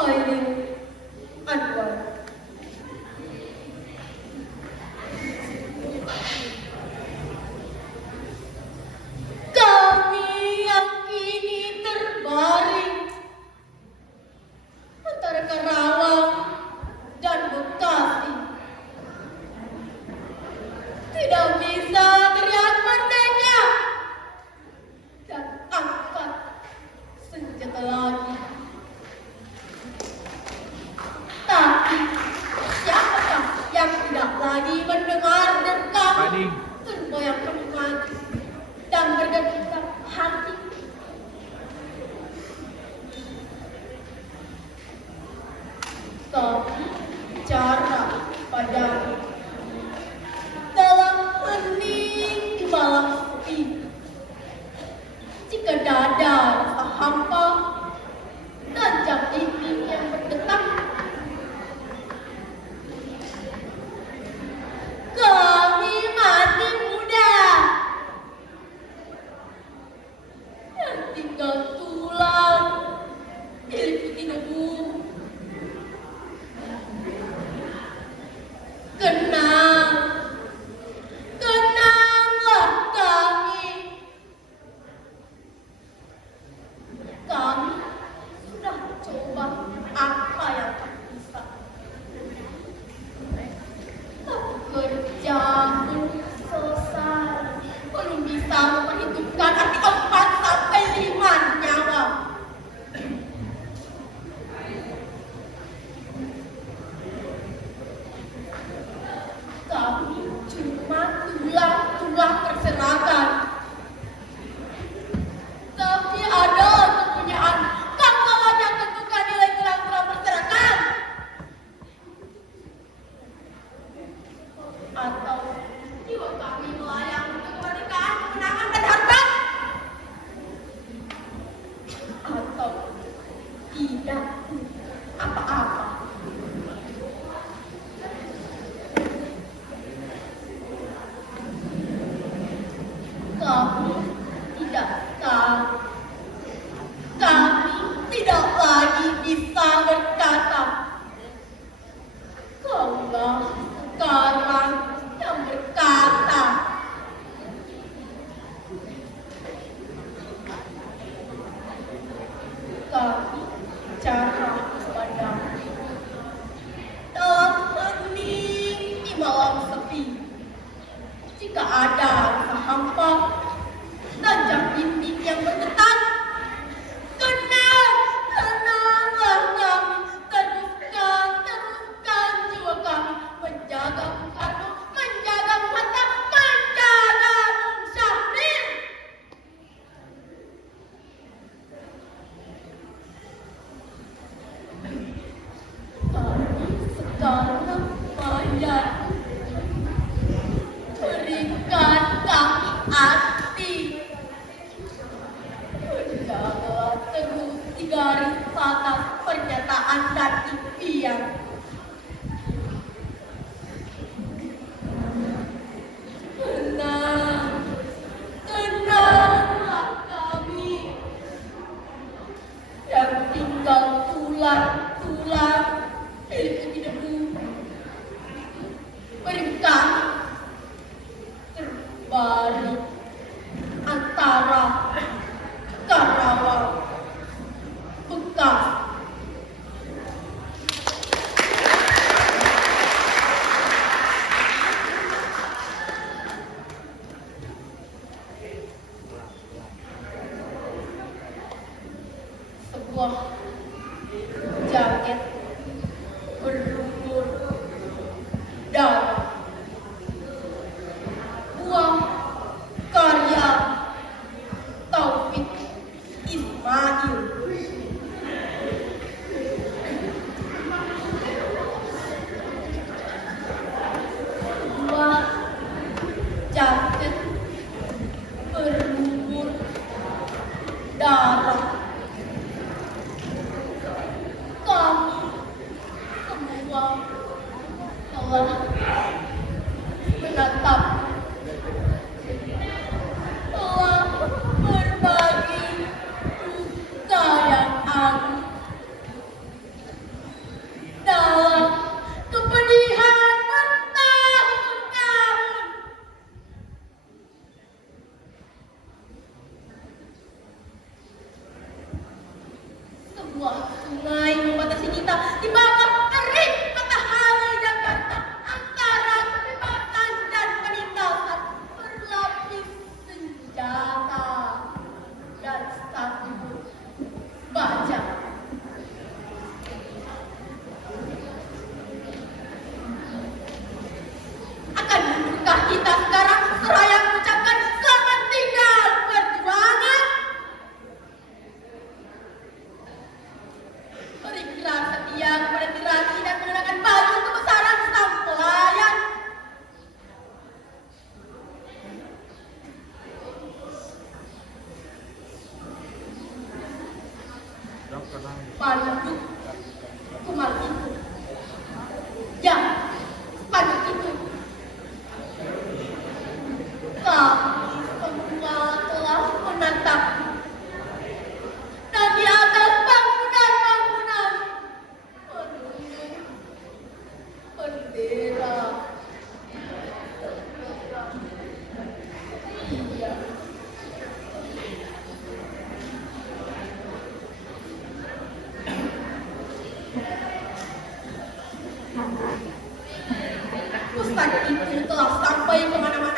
Khairil Anwar. Kami yang kini terbaring antara Karawang dan Bekasi tidak bisa teriak merdeka dan angkat senjata lagi. Tapi siapakah yang tidak lagi mendengar dengkam terbayangkan maju dan bergetar hati? Kami bicara padamu dalam hening di malam sepi. Jika dada rasa hampa dan jam dinding yang berdetak, kami mati muda yang tinggal tulang diliputi debu. Kenanglah kami. Kami sudah coba apa yang tak bisa. Tapi kerja belum selesai, belum bisa memperhitungkan arti 4 sampai 5 nyawa. Kami cuma tulang-tulang berserakan. Tapi ada kepunyaan kawan yang tentukan nilai tulang-tulang berserakan. Atau jiwa kami melayang untuk kemerdekaan, kemenangan, dan harta. Atau tidak apa-apa. Kami tidak tahu. Kami tidak lagi bisa berkata. Kaulah sekarang yang berkata. Kami bicara padamu dalam hening di malam sepi. Jika ada rasa hampa dan jam dinding yang bergetar, tenanglah kami, teruskan jiwa kami, menjaga Bung Karno, menjaga Bung Hatta, menjaga Bung Syahrir. Kami sekarang bayar. Berikan kami arti. Menjaga terus di garis batas pernyataan dan impian. Tenanglah kami yang tinggal tulang-tulang diliputi debu. Berikan terbalik antara Karawang, Bekasi. Sebuah jaket berlumur darah. Buah karya Taufik Ismail. Buah jaket berlumur darah. Kami semua Pesan itu telah sampai kemana-mana.